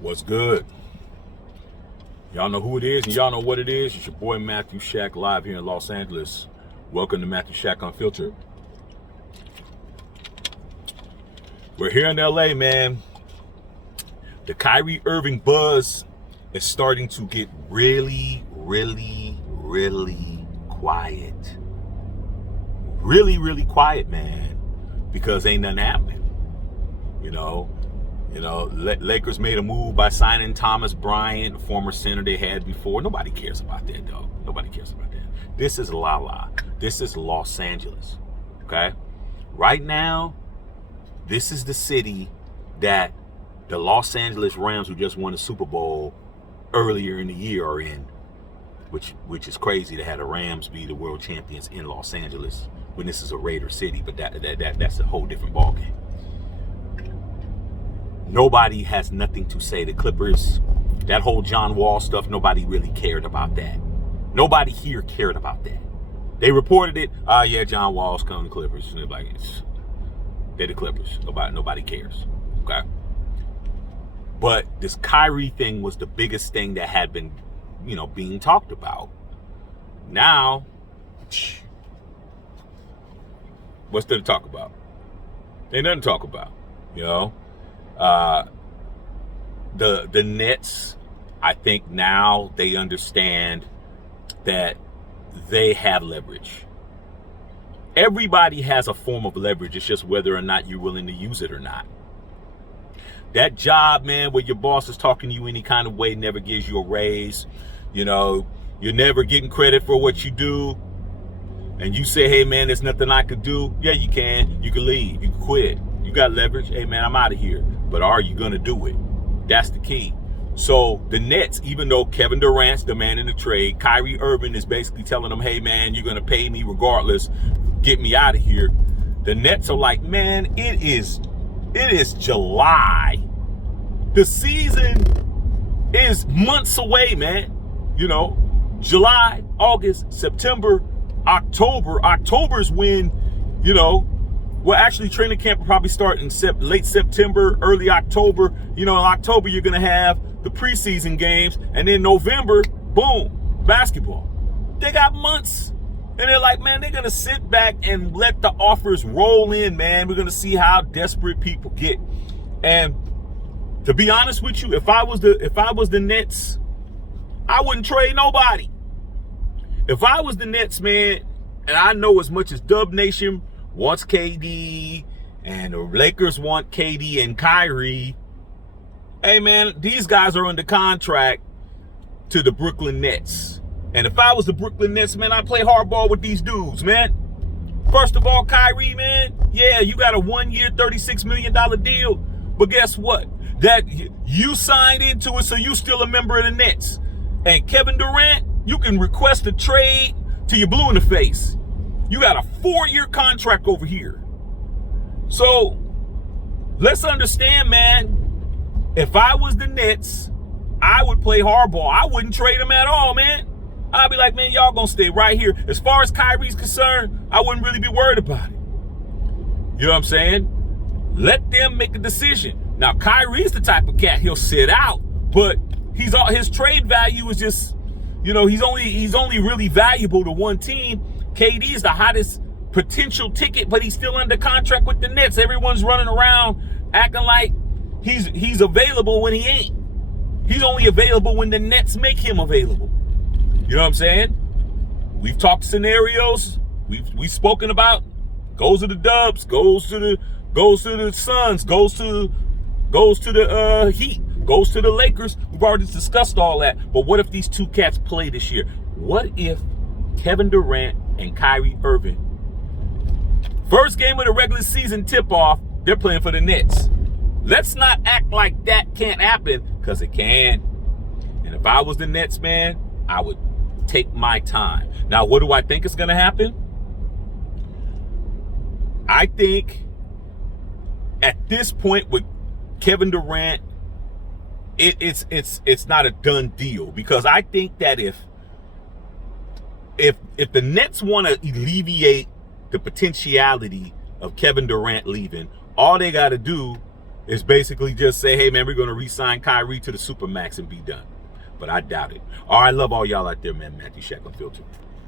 What's good? Y'all know who it is and y'all know what it is. It's your boy Matthew Shack live here in Los Angeles. Welcome to Matthew Shack Unfiltered. We're here in LA, man. The Kyrie Irving buzz is starting to get really quiet. Really quiet, man. Because ain't nothing happening. You know, Lakers made a move by signing Thomas Bryant, the former center they had before. Nobody cares about that, dog. Nobody cares about that. This is La. This is Los Angeles, okay? Right now, this is the city that the Los Angeles Rams, who just won the Super Bowl earlier in the year, are in, which is crazy to have the Rams be the world champions in Los Angeles when this is a Raider city, but that's a whole different ballgame. Nobody has nothing to say. The Clippers, that whole John Wall stuff, nobody really cared about that. Nobody here cared about that. They reported it. Yeah, John Wall's coming to Clippers. And they're like, they're the Clippers. Nobody cares. Okay. But this Kyrie thing was the biggest thing that had been, being talked about. Now, what's there to talk about? Ain't nothing to talk about, The Nets, I think now they understand that they have leverage. Everybody has a form of leverage. It's just whether or not you're willing to use it or not. That job, man, where your boss is talking to you any kind of way, never gives you a raise. You're never getting credit for what you do. And you say, hey, man, there's nothing I could do. Yeah, you can. You can leave. You can quit. You got leverage. Hey, man, I'm out of here. But are you going to do it? That's the key. So the Nets, even though Kevin Durant's demanding the trade, Kyrie Irving is basically telling them, hey, man, you're going to pay me regardless. Get me out of here. The Nets are like, man, it is July. The season is months away, man. July, August, September, October. October's when, well, actually, training camp will probably start in late September, early October. In October, you're going to have the preseason games. And then November, boom, basketball. They got months. And they're like, man, they're going to sit back and let the offers roll in, man. We're going to see how desperate people get. And to be honest with you, if I was the Nets, I wouldn't trade nobody. If I was the Nets, man, and I know as much as Dub Nation wants KD and the Lakers want KD and Kyrie, hey, man, these guys are under contract to the Brooklyn Nets. And if I was the Brooklyn Nets, man, I'd play hardball with these dudes, man. First of all, Kyrie, man, yeah, you got a 1-year, $36 million deal. But guess what? That you signed into it, so you still a member of the Nets. And Kevin Durant, you can request a trade till you're blue in the face. You got a 4-year contract over here. So let's understand, man, if I was the Nets, I would play hardball. I wouldn't trade him at all, man. I'd be like, man, y'all gonna stay right here. As far as Kyrie's concerned, I wouldn't really be worried about it. You know what I'm saying? Let them make a decision. Now, Kyrie's the type of cat, he'll sit out, but his trade value is just, he's only really valuable to one team. KD is the hottest potential ticket, but he's still under contract with the Nets. Everyone's running around acting like he's available when he ain't. He's only available when the Nets make him available. You know what I'm saying? We've talked scenarios. We've spoken about goes to the Dubs, goes to the Suns, goes to the Heat, goes to the Lakers. We've already discussed all that. But what if these two cats play this year? What if Kevin Durant and Kyrie Irving, first game of the regular season tip-off, they're playing for the Nets? Let's not act like that can't happen, because it can. And if I was the Nets, man, I would take my time. Now, what do I think is going to happen? I think at this point with Kevin Durant, it's not a done deal, because I think that if the Nets want to alleviate the potentiality of Kevin Durant leaving, all they got to do It's basically just say, hey man, we're going to re-sign Kyrie to the Supermax and be done. But I doubt it. All right, love all y'all out there, man. Matthew Shack Unfiltered.